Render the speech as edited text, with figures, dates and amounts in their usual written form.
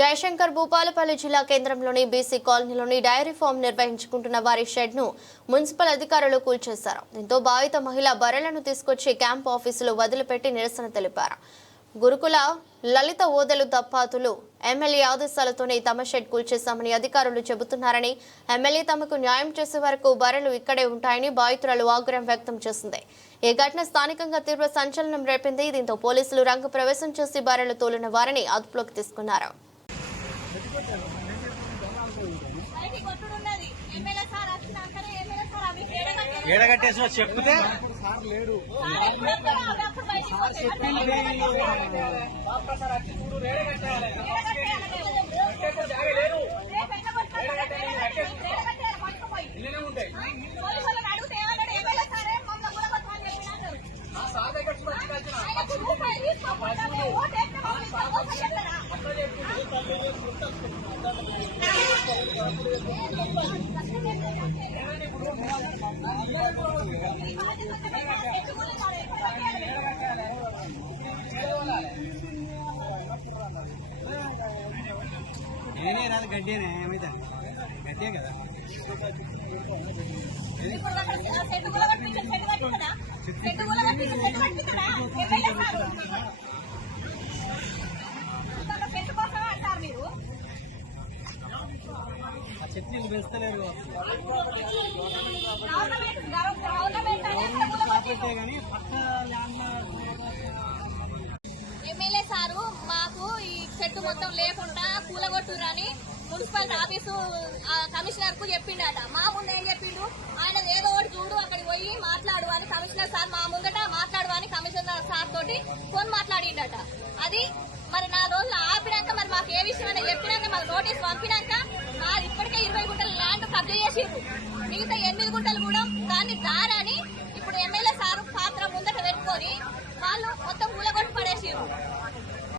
జయశంకర్ భూపాలపల్లి జిల్లా కేంద్రంలోని బీసీ కాలనీలోని డైరీ ఫామ్ నిర్వహించుకుంటున్న వారి షెడ్ ను మున్సిపల్ అధికారులు కూల్చేశారు. దీంతో బాధిత మహిళ బర్రెలను తీసుకొచ్చి క్యాంప్ ఆఫీసులో వదిలిపెట్టి నిరసన తెలిపారు. గురుకుల లలిత ఓదెలు దప్పాతులు ఎమ్మెల్యే ఆదేశాలతోనే తమ షెడ్ కూల్చేశామని అధికారులు చెబుతున్నారని, ఎమ్మెల్యే తమకు న్యాయం చేసే వరకు బర్రెలు ఇక్కడే ఉంటాయని బాధితురాలు ఆగ్రహం వ్యక్తం చేసింది. ఈ ఘటన స్థానికంగా తీవ్ర సంచలనం రేపింది. దీంతో పోలీసులు రంగ ప్రవేశం చేసి బర్రెలు తోలిన వారిని అదుపులోకి తీసుకున్నారు. ఏడగట్టేసిన చెప్తే నేనే రాదు గడ్డేనే ఏమైతే గడ్డే కదా. చెట్లు పెంచలేరు కానీ పక్క ఎమ్మెల్యే సారు మాకు ఈ చెట్టు మొత్తం లేకుండా కూలగొట్టురని మున్సిపల్ ఆఫీసు కమిషనర్ కు చెప్పిండట. మా ముందు ఏం చెప్పిండు, ఆయన ఏదో ఒకటి చూడు అక్కడికి పోయి మాట్లాడు అని కమిషనర్ సార్ మా ముందట మాట్లాడు అని కమిషనర్ సార్ తోటి ఫోన్ మాట్లాడిండట. అది మరి 4 రోజులు ఆపినాక మరి మాకు ఏ విషయం అని చెప్పినాక మాకు నోటీస్ పంపినాక ఇప్పటికే 20 గుంటల ల్యాండ్ కబ్జా చేసిర్రు. మిగతా 8 గుంటలు కూడా దాన్ని దారని ఇప్పుడు ఎమ్మెల్యే సారు పాత్ర ముందట పెట్టుకొని వాళ్ళు మొత్తం కూలగొట్టు పడేసిర్రు.